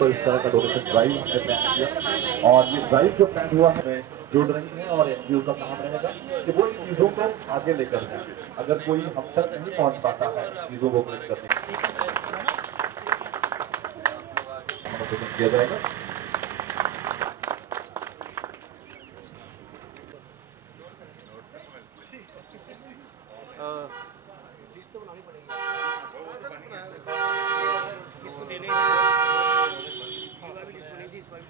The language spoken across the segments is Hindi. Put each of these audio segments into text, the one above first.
तो इस तरह का डोनेशन ड्राइव हमने प्लान किया और ये ड्राइव जो प्लान हुआ है जुड़ रही है और एनजीओ का काम रहेगा कि वो इन चीज़ों को आगे लेकर जाए। अगर कोई हम तक नहीं पहुंच पाता है चीज़ों को कलेक्ट करने किया जाएगा। लिस्ट तो बनानी पड़ेगी इसको देने भी लिस्ट बनेगी इस बार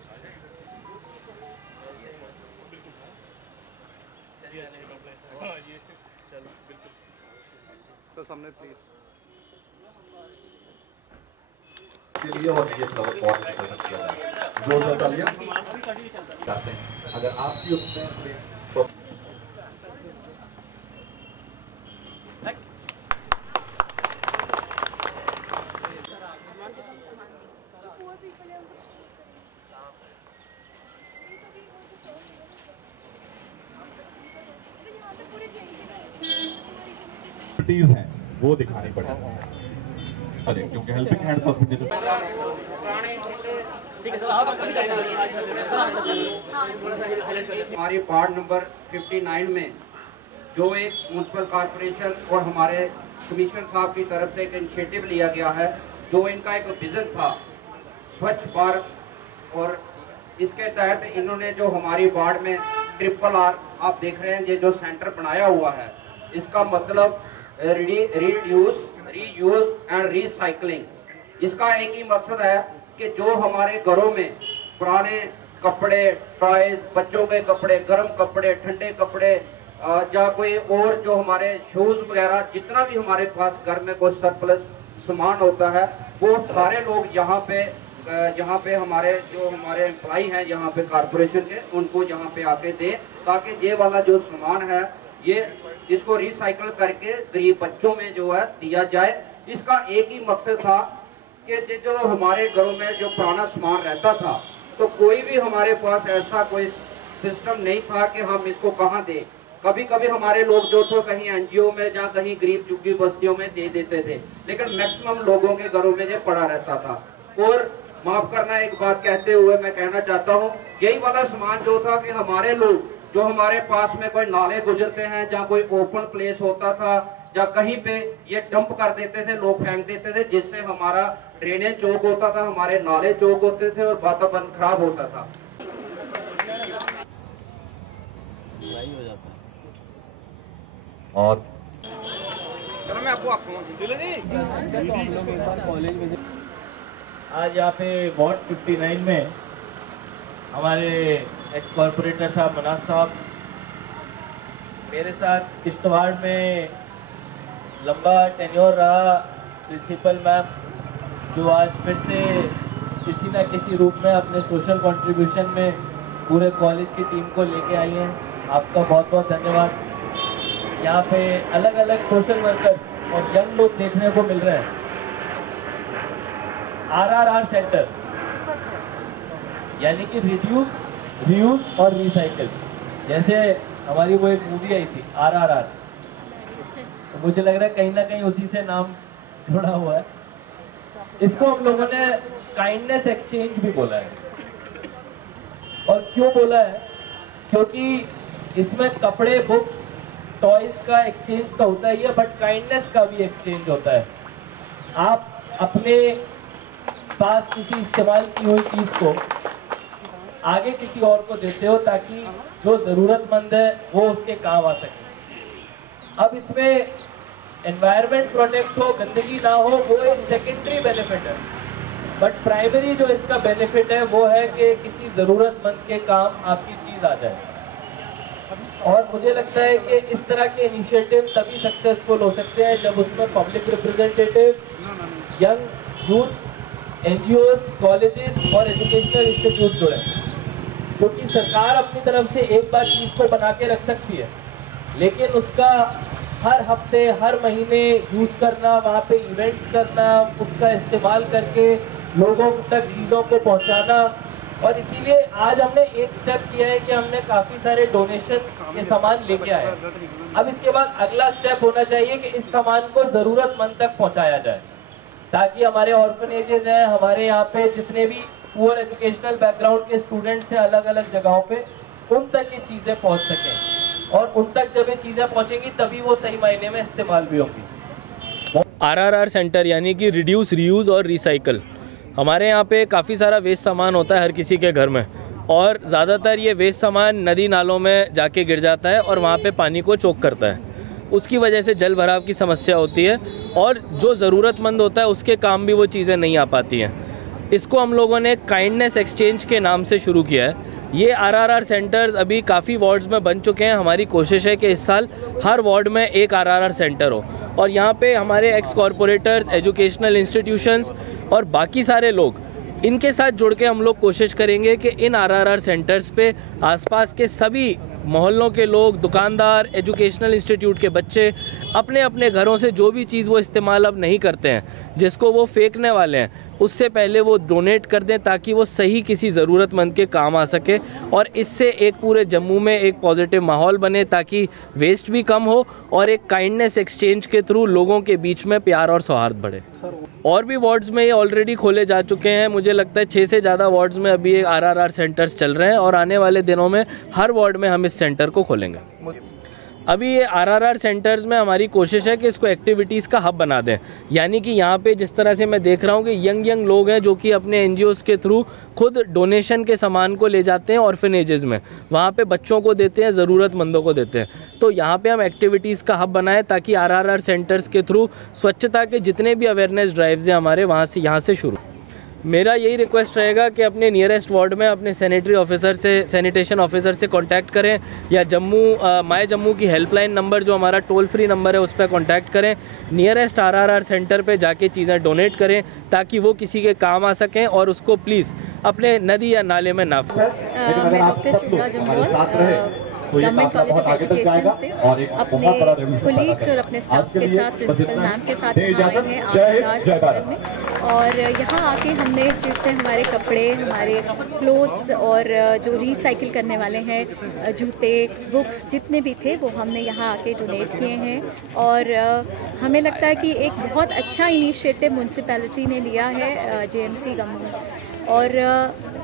ये चलो बिल्कुल तो सामने प्लीज के लिए और ये फ्लावर पॉट किया जाए जो लिया चाहते हैं। अगर आपकी उसमें तो हैं वो दिखानी पड़ेगी क्योंकि हेल्पिंग हैंड तो हमारे वार्ड नंबर 59 में जो एक म्युनिसिपल कॉर्पोरेशन और हमारे कमिश्नर साहब की तरफ से एक इनिशिएटिव लिया गया है, जो इनका एक विजन था स्वच्छ भारत, और इसके तहत इन्होंने जो हमारी वार्ड में RRR आप देख रहे हैं ये जो सेंटर बनाया हुआ है, इसका मतलब रीड्यूस, रीयूज एंड रीसाइकलिंग। इसका एक ही मकसद है कि जो हमारे घरों में पुराने कपड़े, टॉयज, बच्चों के कपड़े, गर्म कपड़े, ठंडे कपड़े या कोई और जो हमारे शूज वगैरह, जितना भी हमारे पास घर में कोई सरप्लस सामान होता है, वो सारे लोग यहाँ पे हमारे जो हमारे एम्प्लॉय हैं यहाँ पे कॉर्पोरेशन के, उनको यहाँ पे आके दे, ताकि ये वाला जो सामान है ये इसको रिसाइकल करके गरीब बच्चों में जो है दिया जाए। इसका एक ही मकसद था कि जो हमारे घरों में जो पुराना सामान रहता था, तो कोई भी हमारे पास ऐसा कोई सिस्टम नहीं था कि हम इसको कहाँ दें। कभी कभी हमारे लोग जो थे कहीं एनजीओ में या कहीं गरीब झुग्गी बस्तियों में दे देते थे, लेकिन मैक्सिमम लोगों के घरों में ये पड़ा रहता था। और माफ करना, एक बात कहते हुए मैं कहना चाहता हूँ, यही वाला सामान जो था कि हमारे लोग जो हमारे पास में कोई नाले गुजरते हैं या कोई ओपन प्लेस होता था या कहीं पे ये डंप कर देते थे, लोग फेंक देते थे, जिससे हमारा ड्रेनेज चौक होता था, हमारे नाले चौक होते थे और वातावरण खराब होता था। और चलो मैं आपको आज यहाँ पे वार्ड 59 में हमारे एक्स कॉर्पोरेटर साहब मनाज साहब, मेरे साथ इस वार्ड में लंबा टेन्योर रहा प्रिंसिपल मैम, जो आज फिर से किसी न किसी रूप में अपने सोशल कंट्रीब्यूशन में पूरे कॉलेज की टीम को लेके आई हैं। आपका बहुत बहुत धन्यवाद। यहाँ पे अलग अलग सोशल वर्कर्स और यंग लोग देखने को मिल रहे हैं। RRR सेंटर यानी कि रिड्यूस, रीयूज और रिसाइकिल, जैसे हमारी वो एक मूवी आई थी RRR, तो मुझे लग रहा है कहीं ना कहीं उसी से नाम जुड़ा हुआ है। इसको हम लोगों ने काइंडनेस एक्सचेंज भी बोला है। और क्यों बोला है? क्योंकि इसमें कपड़े, बुक्स, टॉयज का एक्सचेंज तो होता ही है, बट काइंडनेस का भी एक्सचेंज होता है। आप अपने पास किसी इस्तेमाल की हुई चीज़ को आगे किसी और को देते हो ताकि जो ज़रूरतमंद है वो उसके काम आ सके। अब इसमें एनवायरनमेंट प्रोटेक्ट हो, गंदगी ना हो, वो एक सेकेंडरी बेनिफिट है, बट प्राइमरी जो इसका बेनिफिट है वो है कि किसी ज़रूरतमंद के काम आपकी चीज़ आ जाए। और मुझे लगता है कि इस तरह के इनिशिएटिव तभी सक्सेसफुल हो सकते हैं जब उसमें public representative, young youths, NGOs, colleges और एजुकेशनल इंस्टीट्यूट जुड़े, क्योंकि सरकार अपनी तरफ से एक बार चीज़ को बना के रख सकती है, लेकिन उसका हर हफ्ते, हर महीने यूज़ करना, वहाँ पे इवेंट्स करना, उसका इस्तेमाल करके लोगों तक चीज़ों को पहुँचाना। और इसीलिए आज हमने एक स्टेप किया है कि हमने काफ़ी सारे डोनेशन के सामान लेके आए। अब इसके बाद अगला स्टेप होना चाहिए कि इस सामान को ज़रूरतमंद तक पहुँचाया जाए, ताकि हमारे ऑर्फनेजेस हैं, हमारे यहाँ पे जितने भी पुअर एजुकेशनल बैकग्राउंड के स्टूडेंट से अलग अलग जगहों पे उन तक ये चीज़ें पहुंच सकें, और उन तक जब ये चीज़ें पहुंचेंगी तभी वो सही मायने में इस्तेमाल भी होंगी। RRR सेंटर यानी कि रिड्यूस, रीयूज़ और रिसाइकल। हमारे यहाँ पे काफ़ी सारा वेस्ट सामान होता है हर किसी के घर में, और ज़्यादातर ये वेस्ट सामान नदी नालों में जाके गिर जाता है और वहाँ पे पानी को चोक करता है। उसकी वजह से जल भराव की समस्या होती है, और जो ज़रूरतमंद होता है उसके काम भी वो चीज़ें नहीं आ पाती हैं। इसको हम लोगों ने काइंडनेस एक्सचेंज के नाम से शुरू किया है। ये RRR सेंटर्स अभी काफ़ी वार्ड्स में बन चुके हैं। हमारी कोशिश है कि इस साल हर वार्ड में एक RRR सेंटर हो, और यहाँ पे हमारे एक्स कॉरपोरेटर्स, एजुकेशनल इंस्टीट्यूशंस और बाकी सारे लोग, इनके साथ जुड़ के हम लोग कोशिश करेंगे कि इन RRR सेंटर्स पे आसपास के सभी मोहल्लों के लोग, दुकानदार, एजुकेशनल इंस्टीट्यूट के बच्चे अपने अपने घरों से जो भी चीज़ वो इस्तेमाल अब नहीं करते हैं, जिसको वो फेंकने वाले हैं, उससे पहले वो डोनेट कर दें ताकि वो सही किसी ज़रूरतमंद के काम आ सके, और इससे एक पूरे जम्मू में एक पॉजिटिव माहौल बने ताकि वेस्ट भी कम हो और एक काइंडनेस एक्सचेंज के थ्रू लोगों के बीच में प्यार और सौहार्द बढ़े। और भी वार्ड्स में ये ऑलरेडी खोले जा चुके हैं। मुझे लगता है 6 से ज़्यादा वार्ड्स में अभी ये RRR सेंटर्स चल रहे हैं, और आने वाले दिनों में हर वार्ड में हम इस सेंटर को खोलेंगे। अभी ये RRR सेंटर्स में हमारी कोशिश है कि इसको एक्टिविटीज़ का हब बना दें, यानी कि यहाँ पे जिस तरह से मैं देख रहा हूँ कि यंग लोग हैं जो कि अपने NGOs के थ्रू खुद डोनेशन के सामान को ले जाते हैं ऑर्फनेजेस में, वहाँ पे बच्चों को देते हैं, ज़रूरतमंदों को देते हैं। तो यहाँ पे हम एक्टिविटीज़ का हब बनाएं ताकि RRR सेंटर्स के थ्रू स्वच्छता के जितने भी अवेयरनेस ड्राइव्स हैं हमारे यहाँ से शुरू। मेरा यही रिक्वेस्ट रहेगा कि अपने नियरेस्ट वार्ड में अपने सैनिटेशन ऑफिसर से कांटेक्ट करें, या माय जम्मू की हेल्पलाइन नंबर जो हमारा टोल फ्री नंबर है उस पर कांटेक्ट करें। नियरेस्ट RRR सेंटर पे जाके चीज़ें डोनेट करें ताकि वो किसी के काम आ सकें, और उसको प्लीज़ अपने नदी या नाले में ना फेंकें। मैं doctor Shubhra Jamwal government college of education से अपने कोलीग्स और अपने स्टाफ के साथ, प्रिंसिपल मैम के साथ यहाँ आए हैं RRR सेंटर में, और यहाँ आके हमने जितने हमारे कपड़े, हमारे क्लोथ्स और जो रिसाइकिल करने वाले हैं, जूते, बुक्स जितने भी थे वो हमने यहाँ आके डोनेट किए हैं। और हमें लगता है कि एक बहुत अच्छा इनिशिएटिव म्यूनसिपैलिटी ने लिया है JMC गवर्नमेंट, और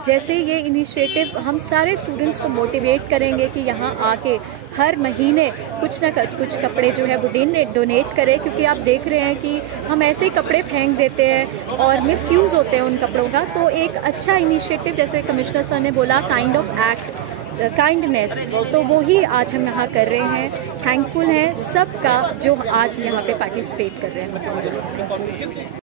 जैसे ये इनिशिएटिव हम सारे स्टूडेंट्स को मोटिवेट करेंगे कि यहाँ आके हर महीने कुछ ना कुछ कपड़े जो है वो डोनेट करें, क्योंकि आप देख रहे हैं कि हम ऐसे ही कपड़े फेंक देते हैं और मिसयूज़ होते हैं उन कपड़ों का। तो एक अच्छा इनिशिएटिव, जैसे कमिश्नर सर ने बोला, काइंड ऑफ एक्ट, काइंडनेस, तो वो ही आज हम यहाँ कर रहे हैं। थैंकफुल हैं सबका जो आज यहाँ पे पार्टिसिपेट कर रहे हैं।